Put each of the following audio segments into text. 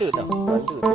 ดืดอ่ะมันดืดนะ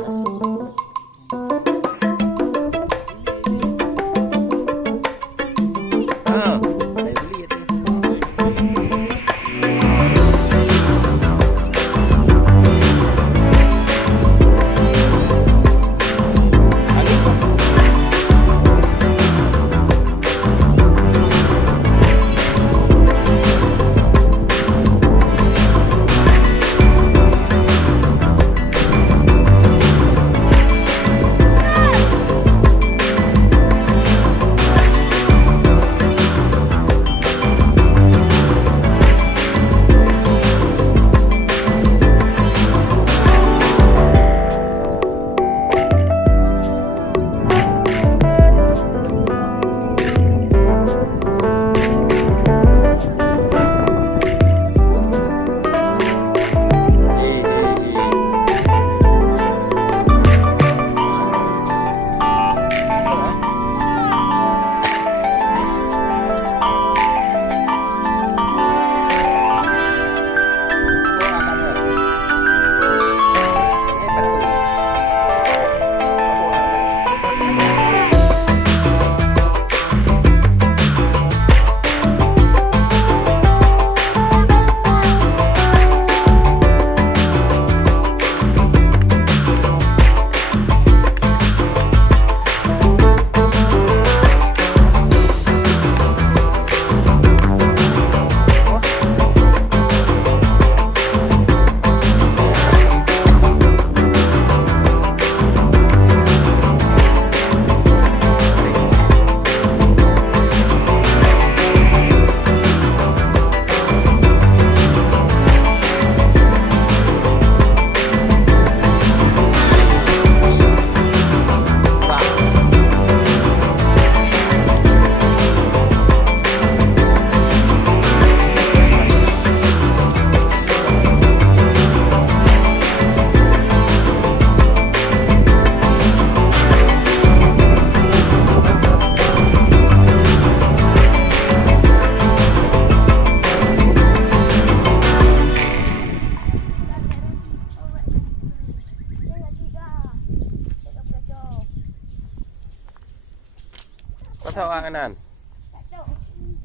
Kau tahu angan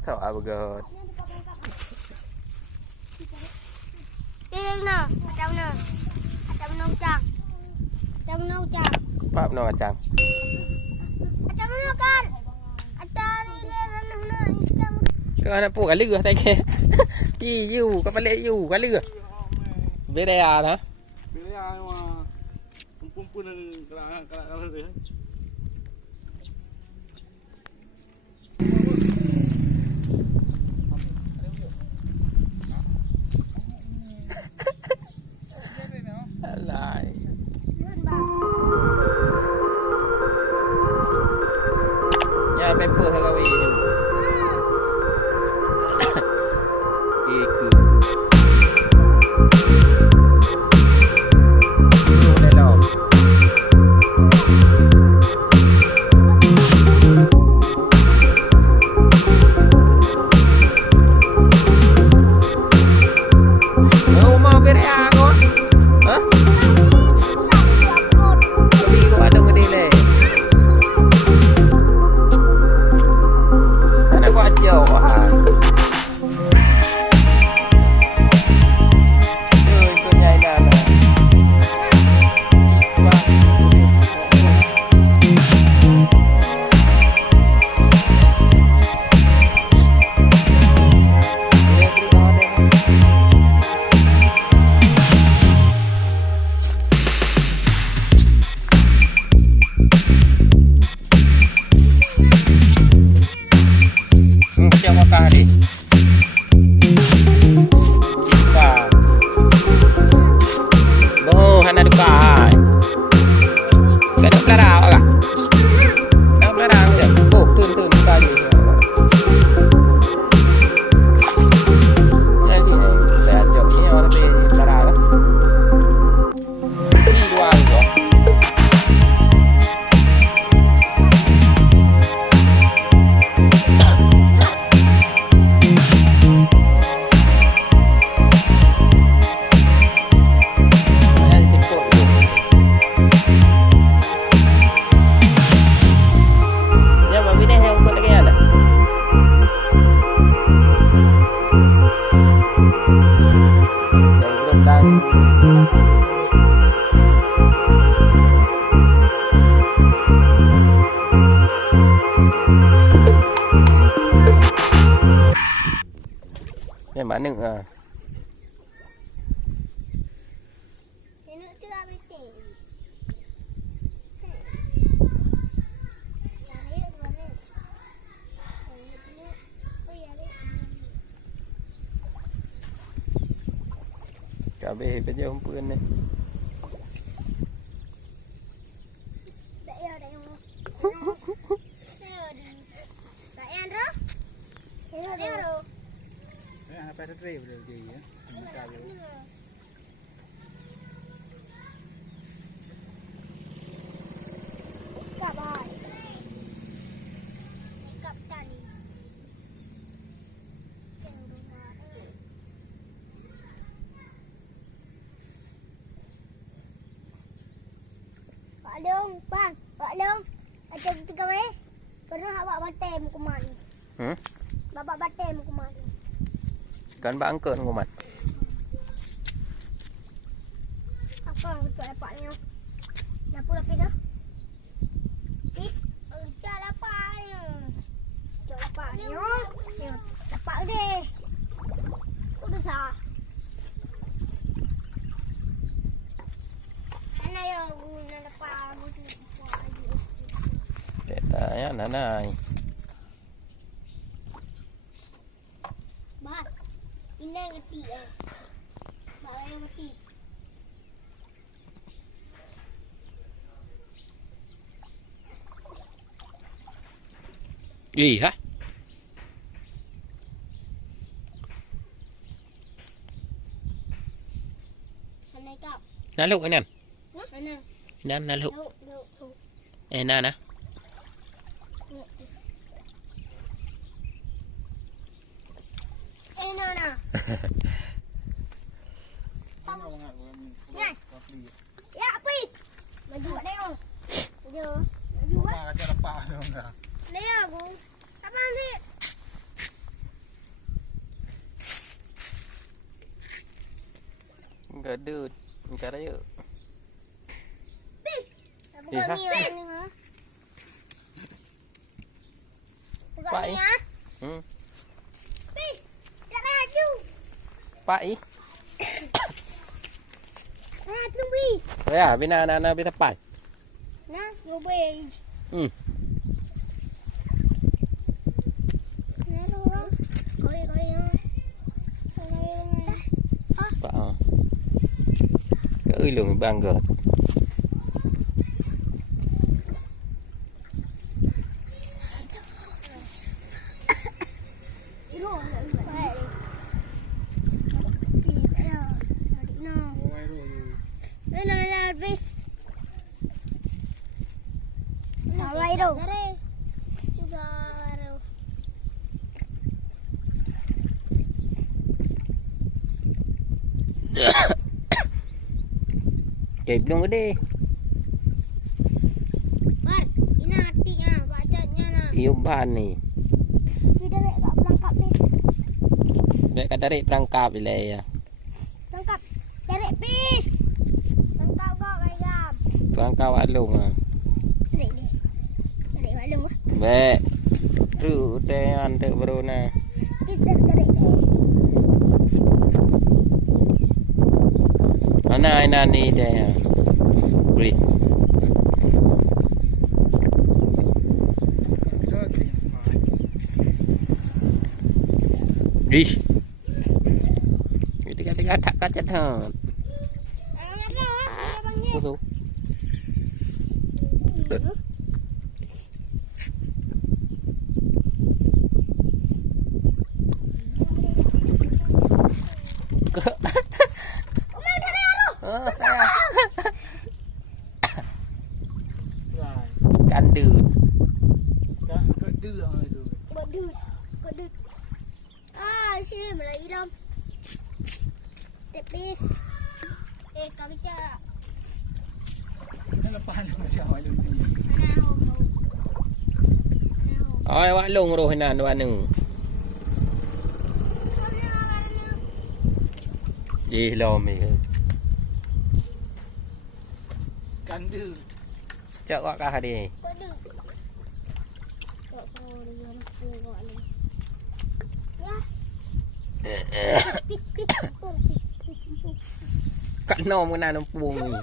tahu apa god Tiếng nè, trong nè, trong nông chặt, trong nông chặt. Pháp nông chặt. Trong nông can, trong lên nè, trong. Cái này phụ cái lừa đây kìa. Gì yêu, cái lẽ yêu cái lừa. Về đây à đó. Về đây à mà pun cái gì lại nhà bên bờ hơi cao đi đây đâu Yang mana ah? Tengok tu lah betul. Kabeh berjumpa ni. Tak ya dah yang. Tak ya dah. Ya dah. Apa ada tray boleh dia ya. Kap bai. Kap tani. Pak Long, bang. Pak Long. Ada tiga weh. Pernah awak batai muka mari. Bapak batai muka mari. Kan bangkut ngumat. Apa betul dapatnya? Lampu lapis dah. Pit. Cak dapatnya. Cak dapatnya. Ya, dapat deh. Udah sah. Ana yo guna dapat aku tu. Tak ya nanai. Bah. Ini ngerti eh. Bah yang ngerti. Iya. Ana kau. Naluk ni. Ana. Nan naluk. Luk. Nana. Nana. Ya, apa? Maju kat tengok. Maju. Maju ah. Apa kata lepak tu dah. Lea aku. Apa ni? Gadut. Engkau raya. Bukan ni ha. Bukan Pak, ni ha. Tak laju. Pak i. Tunggu. Ya, bina nana bina pai. Nah, ngobrol. Pak. Cái lường bang gợt. Belum gede. Bar, ini artinya bacanya nah. Iyo ban ni. Kita lek kat perangkap ni. Lek kat tarik perangkap bila ya. Perangkap. Tarik pis. Perangkap kau bayam. Perangkap walung ah. Tarik dia. Tarik walung ah. Baik. Tu tean tu baru na. Kita tarik dia. Ana ni dia. Beri. Ih. Kita kata tak kaca tak. Betul. Kandut. Kedut. Ah, sini Melayu dam. Tepis. Kau kerja. Lepas ni macam mana tu? Oi, walung roh nan wanu. lo mì Cắn đư. chợ gọi cả đi Có được. Gọi cô đi vô nó cô gọi lên. cắt nôm cái nào nó buông mình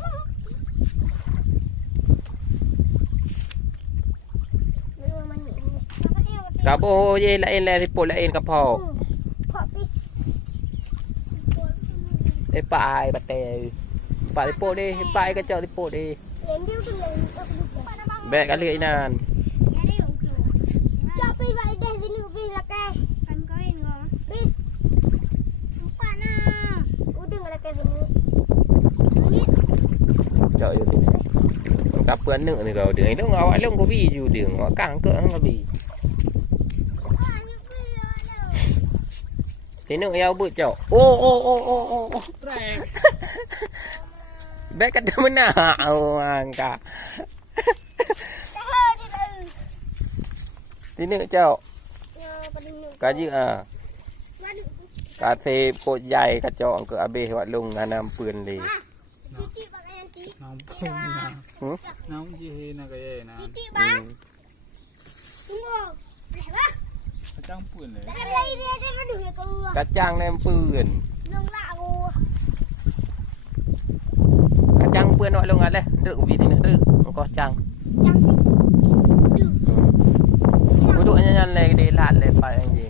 cà bô dê lại lên thì bộ lại cà phò để bài bật tè bài thì bộ đi bài cái chợ thì bộ đi bẹ cái lưỡi nàn cho pi vậy để đi nụ pi là cái anh có in ngon pi bạn à đừng là cái gì chợอยู่ที่ไหนมันกับเพื่อนหนึ่งนี่ก็เดี๋ยวนี้ต้องเอาไอ้เรื่องก็วิ่งอยู่เดี๋ยวก็กลางเกินก็วิ่งทีนึงเอาบุเจ้าโอ้แรง แบกกันมันหนาเอาอ่างกะทีนึงเจ้ากะยืกะเทโคตรใหญ่กะจองก็อาเบวัดลงงานนำปืนเลย Nóng phun nè. Nóng gì nè cái này nè. Cái trong phun này. กระจังแนมปืนกระจังปืนน้อยลงกันเลยดื้อวีทีนึงดื้อมันก็จังกูดูอันนั้นเลยดีลาดเลยไปอย่างนี้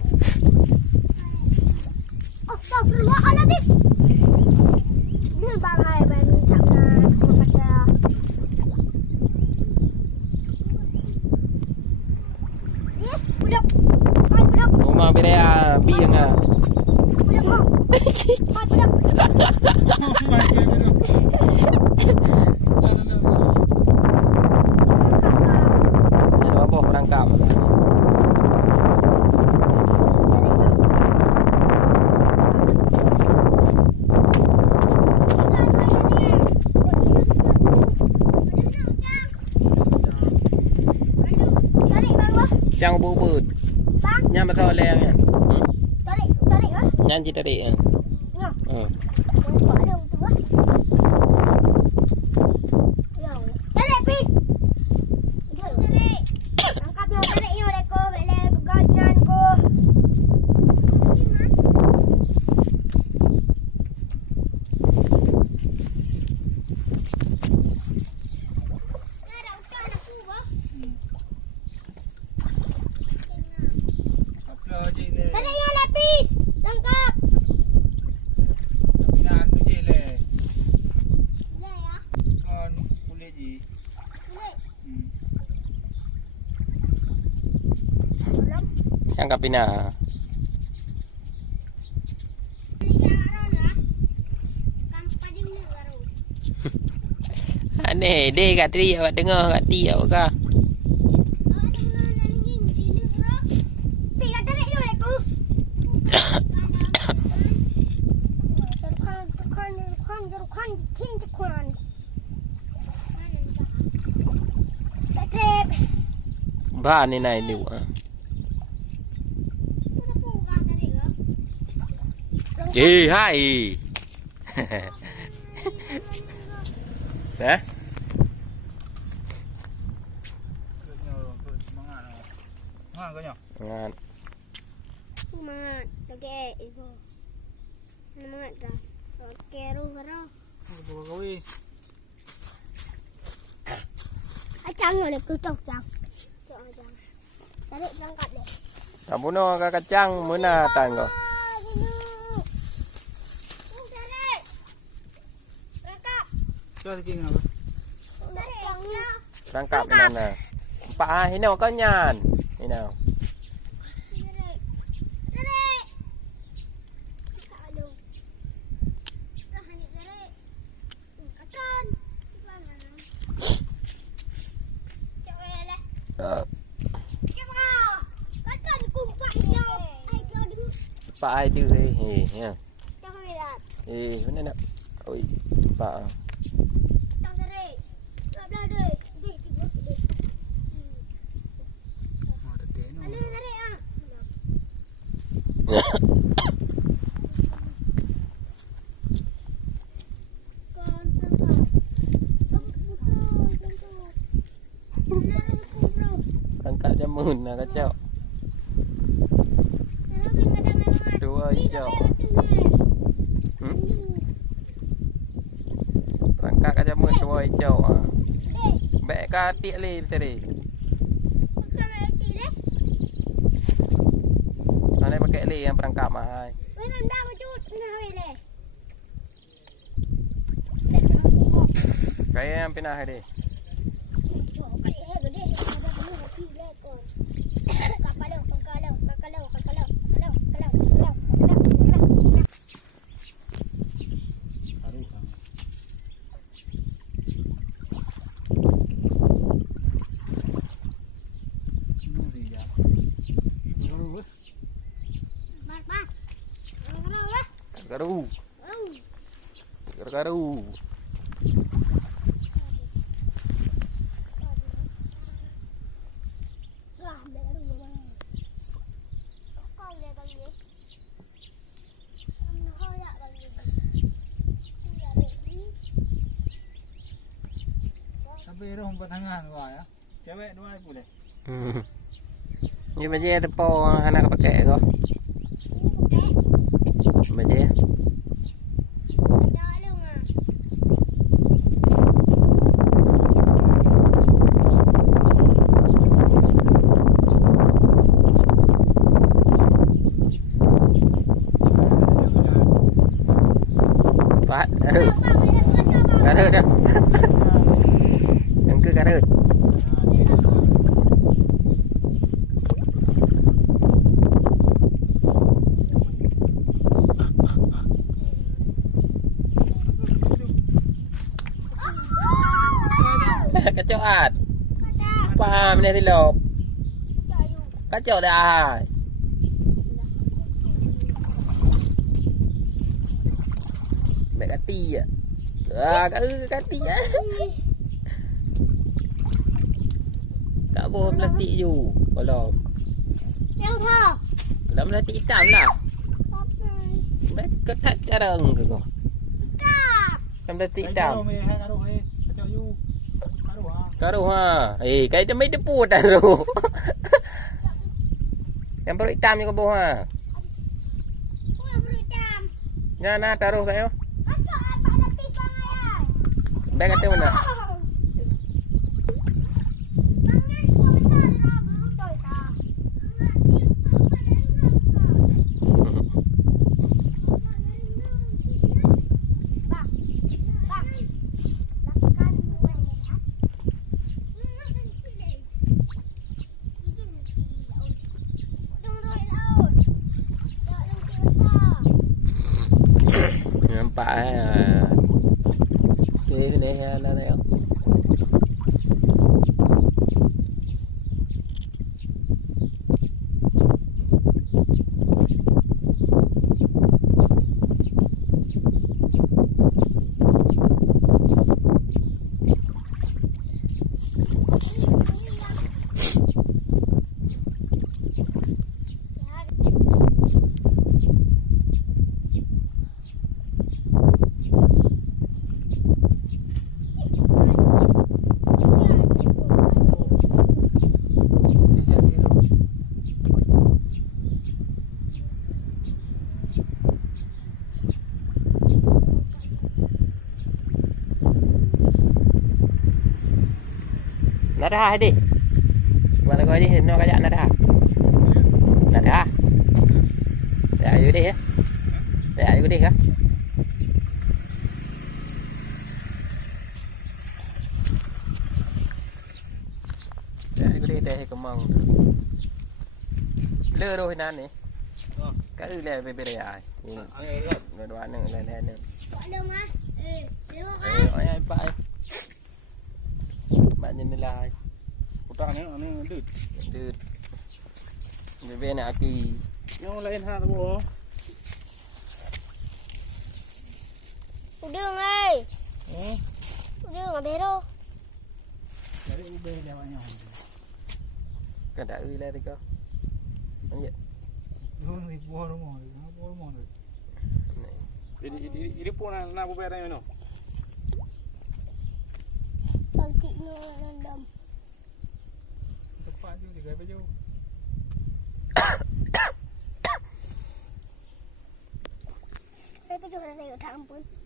มาไปได้เบียงอ่ะนี่เราบอกร่างกายมันจังบูบืดย่ามาทอแรงเนี่ยย่านจิตติyang kapina aneh deh katri awak dengar kat ti awak kaบ้านนี่ไหนดูอ่ะhai nè ngon có nhở ngon mangan oke itu mangan dah oke ruhara Ôi. Trăng rồi cứ trồng trăng cái đấy trăng cặp đấy kamu no kacang mana tanggo Cho thì kinh nào rangkap mana Pak ini nào có nhàn ini nào Pak ai đưa hì nha ini nak oi Pak 1000 lah kacau. Dua hijau. Perangkat kacau mun 2 hijau. Baik ka atik le tadi. Ana pakai le yang perangkap mahal. Kaya yang pinah dia. Garu. Garu. Tapi dah umpat tangan gua ya. Cewek dua boleh. Ni baje tepo anak pakai kau. Baje. Pak, garut dah. Yang ke garut. Kacau at. Paham ni dilop. Kacau dah. Mẹ cá ti à? Cá ti á. Cá bom là ti dù, có lò. Yang thơ. Lắm là ti tạm nào. Mẹ cất thắt cá rừng kìa. Lắm là ti tạm. Cá đồ ha. Cái đó mấy đứa bùa ta rồi. Yang perlu hitam juga boh ha. Na taruh saya. Bag kata mana? Nampak cái này là đây không? Nada đi. Mana kau ni nak kajak nada. Nada. Dah ayo đi ya. Dah ayo đi kah? Dah ayo đi dah kemang. Lơ rồi nan ni. Cái le về về đây ai. Ni đoán nè lên nè. Ôi ai phải. Bạn nhìn lại. Utang ni dud. Dud. Về bên này kỳ. Yang lain ha tabo. Udang ơi. Udang ở bên đâu? Dari ube lewatnya. Cái đã ư lên đi cơ. Anh vậy. Luôn thì bua rumah rồi. Ini pun nak ube ada mana? Bang chị nó đang đâm. bapak tu dia baju. Saya pergi orang tengok tak ampun.